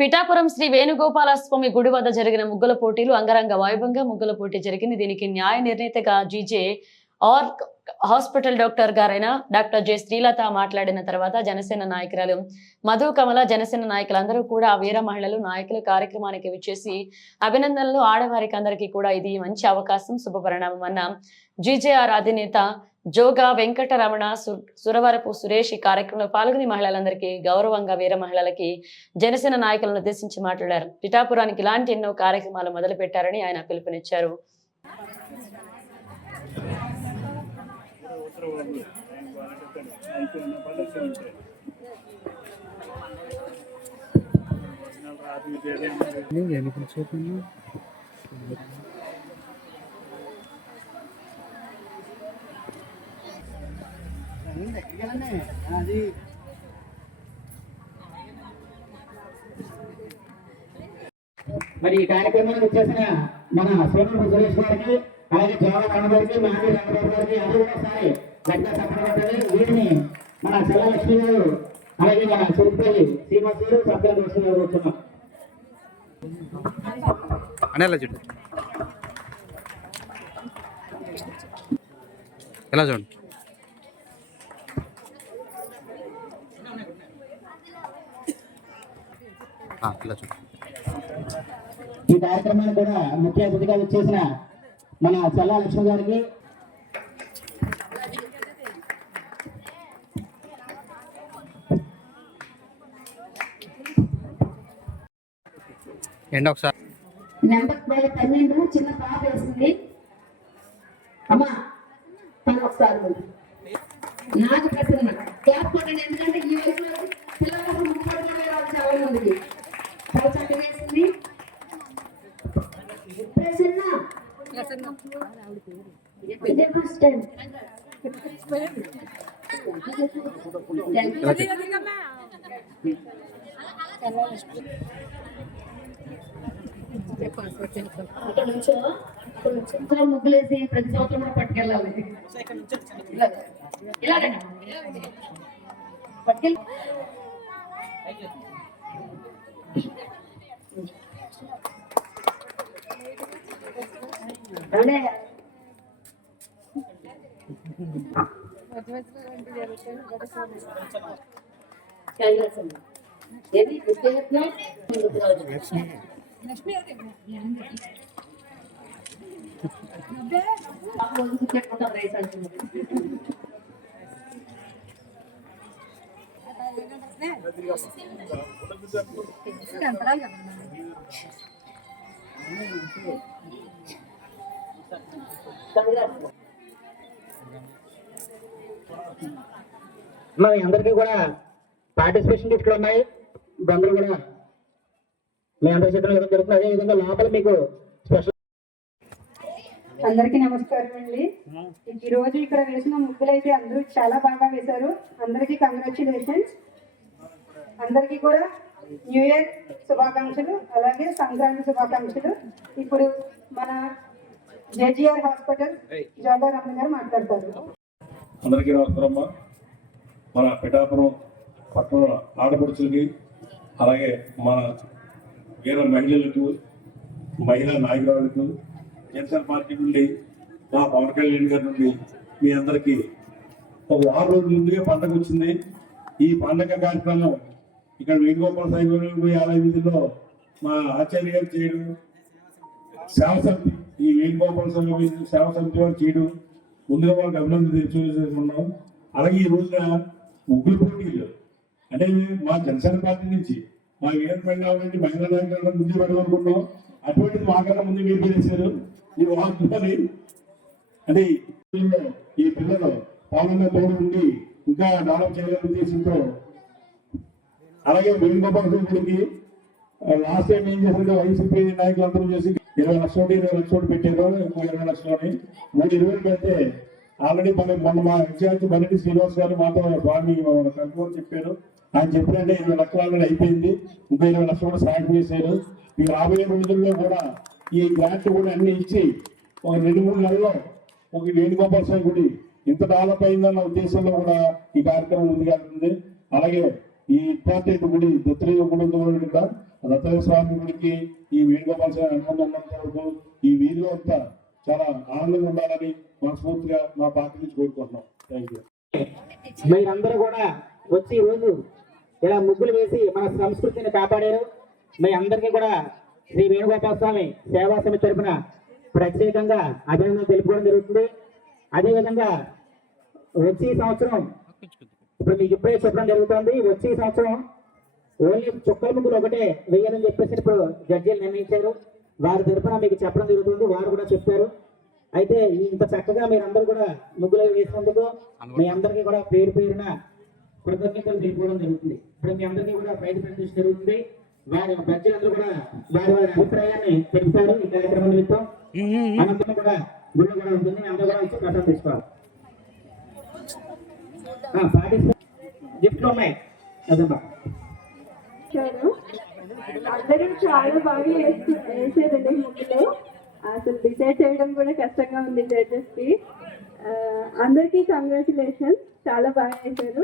పిఠాపురం శ్రీ వేణుగోపాల స్వామి గుడి వద్ద జరిగిన ముగ్గుల పోటీలు అంగరంగ వైభవంగా ముగ్గుల పోటీ జరిగింది. దీనికి న్యాయ నిర్ణేతగా జీజే ఆర్ హాస్పిటల్ డాక్టర్ గారైన డాక్టర్ జె శ్రీలత మాట్లాడిన తర్వాత జనసేన నాయకురాలు మధు కమల, జనసేన నాయకులందరూ కూడా వీర మహిళలు నాయకుల కార్యక్రమానికి విచ్చేసి అభినందనలు. ఆడవారికి అందరికీ కూడా ఇది మంచి అవకాశం, శుభపరిణామం అన్న జీజేఆర్ అధినేత జోగా వెంకటరమణ సురవరపు సురేష్ ఈ కార్యక్రమంలో పాల్గొని మహిళలందరికీ గౌరవంగా వీర మహిళలకి జనసేన నాయకులను ఉద్దేశించి మాట్లాడారు. పిఠాపురానికి ఇలాంటి ఎన్నో కార్యక్రమాలు మొదలు పెట్టారని ఆయన పిలుపునిచ్చారు. మరి ఈ కార్యక్రమానికి వచ్చేసిన మన సోమరపు సురేష్ గారికి, అలాగే జోగా రంగబాబుకి, మాజీ రంగబాబు గారికి అందరూ ఒకసారి గట్టిగా చెప్పబడుతుంది. వీటిని మన శివలక్ష్మి గారు, అలాగే మన చిరుపల్లి శ్రీనివాస్ గారు, సభ్యుల దోషం గారు కూర్చున్నాం. ఎలా చూడండి ఈ కార్యక్రమాన్ని కూడా ముఖ్య అతిథిగా వచ్చేసిన మన చల్లా లక్ష్మి గారికి, ఒకసారి నెంబర్ 12 చిన్న పాప వేసింది. అమ్మా ఒకసారి నాకు ప్రసన్న క్యాప్ కొట్టండి, ఎందుకంటే ఈ వయసులో పిల్లలకు ముఖ్యమంత్రి చాలా మందికి చాలా చక్కగా వేసింది. ముగ్గులేసి ప్రతి సంవత్సరం కూడా పట్టుకెళ్ళాలి. పట్టుకెళ్ళి మరి అందరికీ కూడా పార్టిసిపేషన్ గిఫ్ట్లు ఉన్నాయి. అందరూ కూడా మీ అందరి చేతులు ఇవ్వడం జరుగుతుంది. అదేవిధంగా లోపల మీకు స్పెషల్. అందరికీ నమస్కారం అండి. ఈ రోజు ఇక్కడ వేసిన ముగ్గులు అయితే అందరూ చాలా బాగా వేశారు. అందరికీ కంగ్రాచులేషన్స్. అందరికీ కూడా న్యూ ఇయర్ శుభాకాంక్షలు, అలాగే సంక్రాంతి శుభాకాంక్షలు. ఇప్పుడు మన జేజీఆర్ హాస్పిటల్ జోగా రమణ గారు మాట్లాడతారు. అందరికీ నమస్కారం. మన పిఠాపురం పట్టణ ఆడపడుచులకి, అలాగే మన వీర మహిళలకు, మహిళా నాయకురాలకు, జనసేన పార్టీ నుండి మా పవన్ కళ్యాణ్ గారి నుండి మీ అందరికీ ఒక 6 రోజుల ముందుగా పండగ వచ్చింది. ఈ పండగ కార్యక్రమం ఇక్కడ వేణుగోపాల స్వామి ఆలయ వీధిలో మా ఆచార్య గారు చేయడం, సేవ సమితి, ఈ వేణుగోపాల స్వామి సేవ సమితి వారు చేయడం, ముందుగా వాళ్ళకి అభినందన తెలియజేసుకున్నాం. అలాగే ఈ రోజున ముగ్గులు పోటీలు అంటే మా జనసేన పార్టీ నుంచి మా వీర మహిళ నుంచి మహిళా నాయకులను ముందు పెడగలుగుతున్నాం. అటువంటిది మాకన్నా ముందు మీరు చేశారు. ఈ వార్తని అంటే ఈ పిల్లలు పాలన తోడు ఉండి ఇంకా డెవలప్ చేయాలనే ఉద్దేశంతో, అలాగే వేణుగోపాల గుడికి లాస్ట్ టైం ఏం చేశారంటే వైసీపీ నాయకులు అందరూ చేసి 20 లక్షలు పెట్టారు. 20 లక్షలని 3 పెడితే ఆల్రెడీ మొన్న మా ఇన్ఛార్జ్ బల్లెటి శ్రీనివాస్ గారు మాతో స్వామి కనుక్కోని చెప్పారు. ఆయన చెప్పినట్టే 20 లక్షలు ఆల్రెడీ అయిపోయింది. ఇంకా 20 లక్షలు కూడా సాయం చేశారు. ఈ రాబోయే రోజుల్లో కూడా ఈ గ్రాంట్ కూడా అన్ని ఇచ్చి ఒక 2-3 నెలల్లో ఒక వేణుగోపాల స్వామి గుడి ఇంత డెవలప్ అయిందన్న ఉద్దేశంలో కూడా ఈ కార్యక్రమం ముందుకెళ్తుంది. అలాగే ఈ ఇంపార్టెంట్ గుడి దత్తరేయ గుడి రత్న స్వామి గుడికి ఈ వేణుగోపాల స్వామి అనుబంధం ఉన్నంత వరకు ఈ వీధిలో అంతా చాలా ఆనందంగా ఉండాలని మనస్ఫూర్తిగా మా పార్టీ నుంచి కోరుకుంటున్నాం. Thank you. మీరందరూ కూడా వచ్చి ఈ రోజు ఇలా ముగ్గులు వేసి మన సంస్కృతిని కాపాడారు. మీ అందరికీ కూడా శ్రీ వేణుగోపాల స్వామి సేవా సమితి తరపున ప్రత్యేకంగా అభినందనలు తెలుపుకోవడం జరుగుతుంది. అదేవిధంగా వచ్చే సంవత్సరం ఇప్పుడు మీకు ఇప్పుడే చెప్పడం జరుగుతుంది. వచ్చే సంవత్సరం ఓన్లీ చుక్కల ముగ్గులు ఒకటే వేయాలని చెప్పేసి ఇప్పుడు జడ్జీలు నిర్ణయించారు. వారి తరపున మీకు చెప్పడం జరుగుతుంది. వారు కూడా చెప్పారు. అయితే ఇంత చక్కగా మీరందరూ కూడా ముగ్గులు వేసినందుకు మీ అందరికీ కూడా పేరు పేరున కృతజ్ఞతలు తెలుపుకోవడం జరుగుతుంది. ఇప్పుడు మీ అందరికీ కూడా ప్రైజ్ ప్రకటించడం జరుగుతుంది. వారి ప్రజలందరూ కూడా వారి వారి అభిప్రాయాన్ని తెలుపుతారు. ఈ కార్యక్రమం నిమిత్తం అనంతరం కూడా గుళ్ళు కూడా ఉంటుంది. అందరూ కూడా వచ్చి ప్రసాదం తీసుకోవాలి. గిఫ్ట్లు ఉన్నాయి అదమ్మా. అందరూ చాలా బాగా వేసారండి ముగ్గులు. అసలు డిసైడ్ చేయడం కూడా కష్టంగా ఉంది జడ్జెస్ కి. అందరికీ కంగ్రాచులేషన్, చాలా బాగా వేశారు.